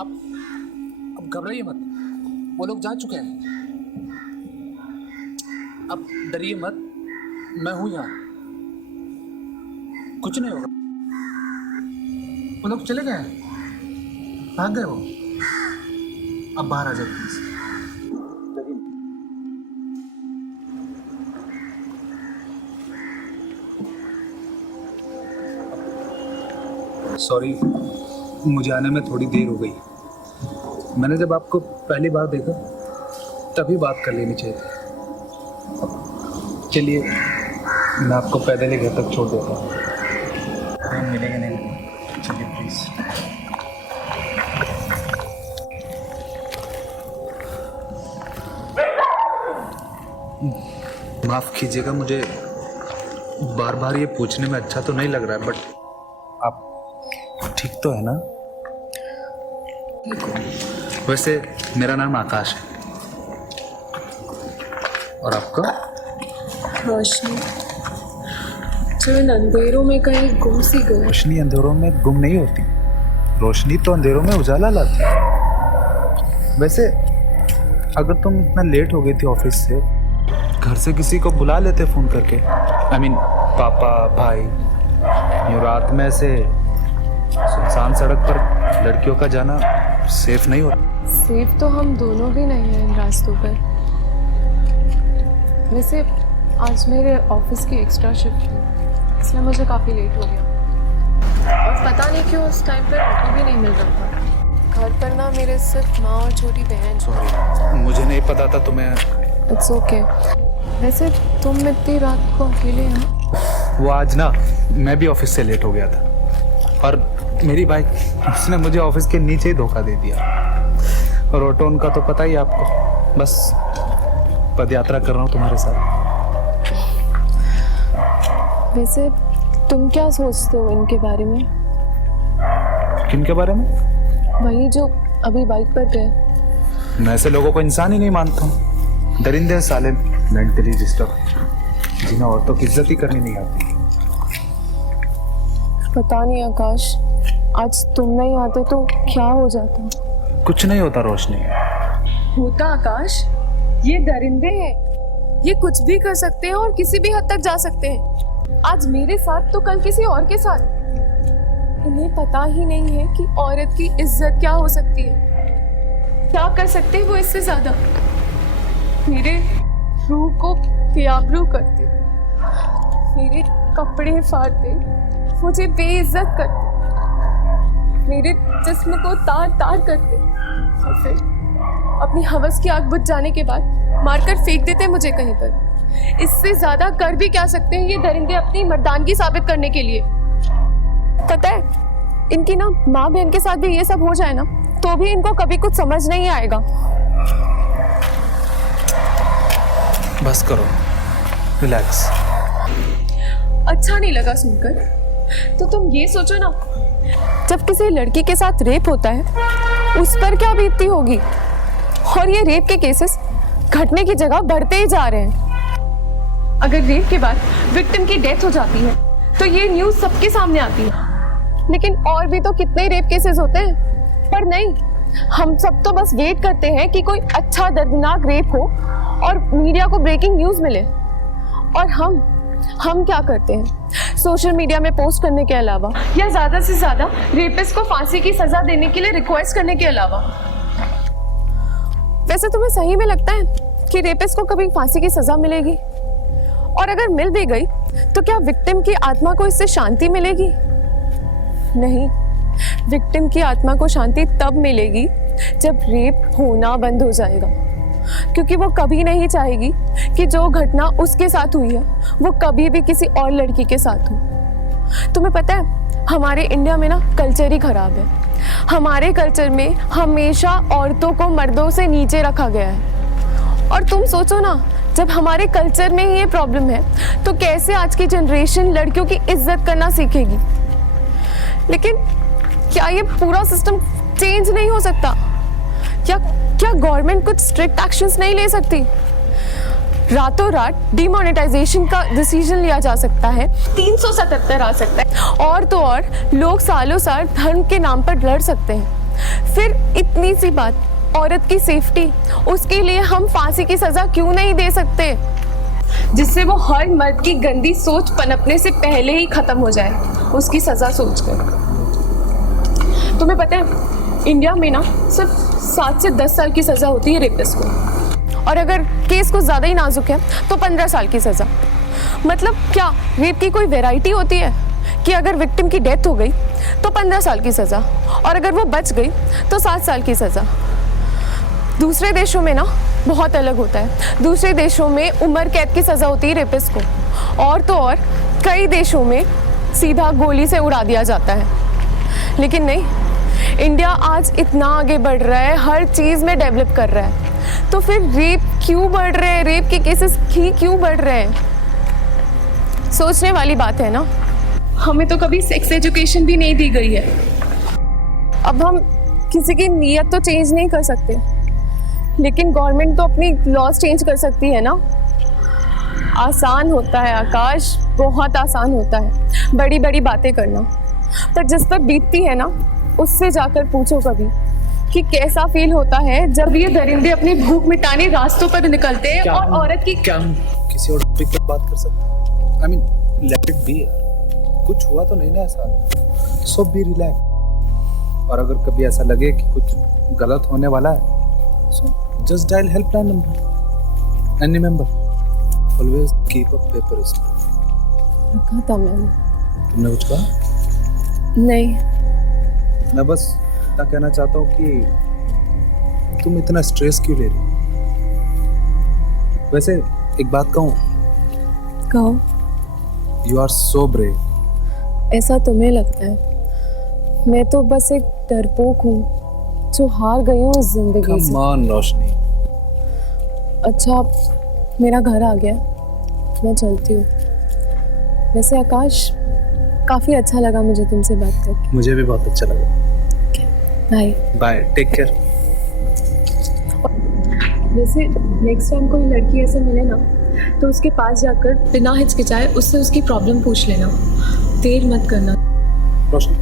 अब घबराइए मत, वो लोग जा चुके हैं। अब डरिए मत, मैं हूं यहाँ, कुछ नहीं होगा। वो लोग चले गए हैं, भाग गए वो। अब बाहर आ जाए प्लीज। सॉरी, मुझे आने में थोड़ी देर हो गई। मैंने जब आपको पहली बार देखा तभी बात कर लेनी चाहिए थी। चलिए, मैं आपको पैदल ही घर तक छोड़ देता हूँ। हम मिलेंगे नहीं, चलिए प्लीज़। माफ़ कीजिएगा, मुझे बार बार ये पूछने में अच्छा तो नहीं लग रहा है, बट आप ठीक तो है ना? वैसे मेरा नाम आकाश है। और आपका? रोशनी। जो इन अंधेरों में कहीं गुम सी गई। रोशनी अंधेरों में गुम नहीं होती, रोशनी तो अंधेरों में उजाला लाती है। वैसे अगर तुम इतना लेट हो गई थी ऑफिस से, घर से किसी को बुला लेते फ़ोन करके। I mean, पापा, भाई। यूँ रात में ऐसे सुनसान सड़क पर लड़कियों का जाना सेफ नहीं होता। सेफ तो हम दोनों भी नहीं हैं इन रास्तों पर। वैसे आज मेरे ऑफिस की एक्स्ट्रा शिफ्ट थी, इसलिए मुझे काफ़ी लेट हो गया। और पता नहीं क्यों उस टाइम पर ऑटो भी नहीं मिल रहा था। घर पर ना मेरे सिर्फ माँ और छोटी बहन। सॉरी, मुझे नहीं पता था तुम्हें। It's okay. वैसे तुम इतनी रात को अकेले हैं? वो आज ना मैं भी ऑफिस से लेट हो गया था, और मेरी बाइक, उसने मुझे ऑफिस के नीचे ही धोखा दे दिया। और ऑटो उनका तो पता ही आपको। बस पद यात्रा कर रहा हूँ तुम्हारे साथ। वैसे तुम क्या सोचते हो इनके बारे में? किनके बारे में? वही जो अभी बाइक पर गए। मैं ऐसे लोगों को इंसान ही नहीं मानता हूँ। दरिंदे साले, मेंटली डिस्टर्ब, जिन्हें औरतों की इज्जत ही करनी नहीं आती। पता नहीं आकाश, आज तुम नहीं आते तो क्या हो जाता? कुछ नहीं होता रोशनी। होता आकाश, ये दरिंदे हैं, ये कुछ भी कर सकते हैं और किसी भी हद तक जा सकते हैं। आज मेरे साथ तो कल किसी और के साथ। इन्हें पता ही नहीं है कि औरत की इज्जत क्या हो सकती है, क्या कर सकते हैं वो इससे ज्यादा। मेरे रूह को बेआबरू करते, मेरे कपड़े फाड़ते, मुझे बेइज्जत करते, मेरे जिस्म को तार तार करते, और फिर अपनी हवस की आग बुझ जाने के बाद मारकर फेंक देते मुझे कहीं पर। इससे ज्यादा कर भी क्या सकते हैं ये दरिंदे अपनी मर्दानगी साबित करने के लिए? पता है, इनकी ना माँ बहन के साथ भी ये सब हो जाए ना, तो भी इनको कभी कुछ समझ नहीं आएगा। बस करो, रिलैक्स। अच्छा नहीं लगा सुनकर। तो तुम ये सोचो ना, जब किसी लड़की के साथ रेप होता है उस पर क्या बीतती होगी। और ये रेप के केसेस घटने की जगह बढ़ते ही जा रहे हैं। अगर रेप के बाद विक्टिम की डेथ हो जाती है तो ये न्यूज़ सबके सामने आती है, लेकिन और भी तो कितने रेप केसेस होते हैं। पर नहीं, हम सब तो बस वेट करते हैं कि कोई अच्छा दर्दनाक रेप हो और मीडिया को ब्रेकिंग न्यूज़ मिले। और हम क्या करते हैं, सोशल मीडिया में पोस्ट करने के अलावा या ज्यादा से ज्यादा रेपिस्ट को फांसी की सजा देने के लिए रिक्वेस्ट करने के अलावा। वैसे तुम्हें सही में लगता है कि रेपिस्ट को कभी फांसी की सजा मिलेगी? और अगर मिल भी गई तो क्या विक्टिम की आत्मा को इससे शांति मिलेगी? नहीं, विक्टिम की आत्मा को शांति तब मिलेगी जब रेप होना बंद हो जाएगा, क्योंकि वो कभी नहीं चाहेगी कि जो घटना उसके साथ हुई है वो कभी भी किसी और लड़की के साथ हो। तुम्हें पता है, हमारे इंडिया में ना कल्चर ही खराब है। हमारे कल्चर में हमेशा औरतों को मर्दों से नीचे रखा गया है। और तुम सोचो ना, जब हमारे कल्चर में ही ये प्रॉब्लम है तो कैसे आज की जनरेशन लड़कियों की इज्जत करना सीखेगी? लेकिन क्या ये पूरा सिस्टम चेंज नहीं हो सकता? क्या गवर्नमेंट कुछ स्ट्रिक्ट एक्शंस नहीं ले सकती? रातों रात डिमोनेटाइजेशन का डिसीजन लिया जा सकता है, 377 आ सकता है, और तो और लोग सालों साल धर्म के नाम पर लड़ सकते हैं। फिर इतनी सी बात, औरत की सेफ्टी, उसके लिए हम फांसी की सजा क्यों नहीं दे सकते, जिससे वो हर मर्द की गंदी सोच पनपने से पहले ही खत्म हो जाए, उसकी सजा सोचकर। तुम्हें पता है इंडिया में ना सिर्फ 7 से 10 साल की सजा होती है रेपिस्ट को, और अगर केस को ज्यादा ही नाजुक है तो 15 साल की सजा। मतलब क्या रेप की कोई वैरायटी होती है कि अगर विक्टिम की डेथ हो गई तो 15 साल की सजा, और अगर वो बच गई तो 7 साल की सजा। दूसरे देशों में ना बहुत अलग होता है। दूसरे देशों में उम्र कैद की सजा होती है रेपिस्ट को, और तो और कई देशों में सीधा गोली से उड़ा दिया जाता है। लेकिन नहीं, इंडिया आज इतना आगे बढ़ रहा है, हर चीज में डेवलप कर रहा है, तो फिर रेप क्यों बढ़ रहे हैं, रेप के केसेस ही क्यों बढ़ रहे हैं? सोचने वाली बात है ना। हमें तो कभी सेक्स एजुकेशन भी नहीं दी गई है। अब हम किसी की नीयत तो चेंज नहीं कर सकते, लेकिन गवर्नमेंट तो अपनी लॉज चेंज कर सकती है ना। आसान होता है आकाश, बहुत आसान होता है बड़ी बड़ी बातें करना, पर जिस पर बीतती है ना उससे जाकर पूछो कभी कि कैसा फील होता है जब ये दरिंदे अपनी भूख मिटाने रास्तों पर निकलते हैं और औरत की। क्या हम किसी और टॉपिक पर बात कर सकते हैं? I mean let it be यार, कुछ हुआ तो नहीं ना ऐसा, सो बी रिलैक्स। और अगर कभी ऐसा लगे कि कुछ गलत होने वाला है, so just dial helpline number and remember always keep a paper spray. रखा था मैंने। तुमने कुछ कहा? नहीं। मैं बस इतना कहना चाहता हूँ कि तुम इतना स्ट्रेस क्यों ले रही हो? वैसे एक बात कहूँ, कहो। You are so brave. ऐसा तुम्हें लगता है? मैं तो बस एक डरपोक हूँ जो हार गई हूँ इस जिंदगी से। कम ऑन रोशनी। अच्छा, मेरा घर आ गया, मैं चलती हूँ। वैसे आकाश, काफी अच्छा लगा मुझे तुमसे बात करके। मुझे भी बहुत अच्छा लगा। Bye bye, take care. वैसे नेक्स्ट टाइम कोई लड़की ऐसे मिले ना तो उसके पास जाकर बिना हिचकिचाए उससे उसकी प्रॉब्लम पूछ लेना, देर मत करना। रोशनी,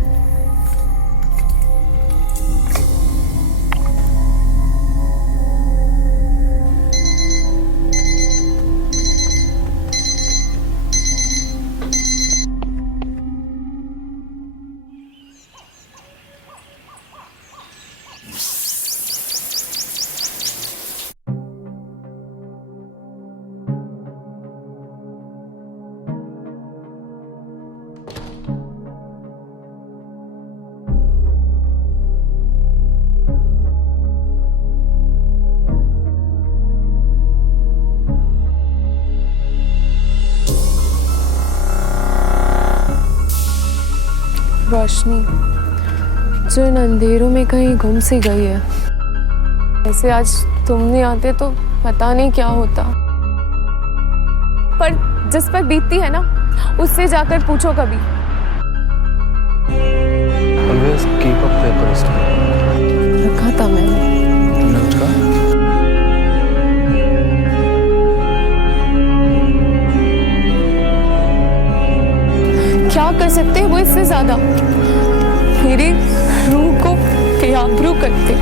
रोशनी जो इन अंधेरों में कहीं गुम सी गई है। ऐसे आज तुम नहीं आते तो पता नहीं क्या होता, पर जिस पर बीतती है ना उससे जाकर पूछो कभी। Always keep a paper spray. रखा था मैंने। तुमने कुछ कहा? क्या कर सकते हैं वो इससे ज्यादा? मेरी रूह को बेआबरू करते।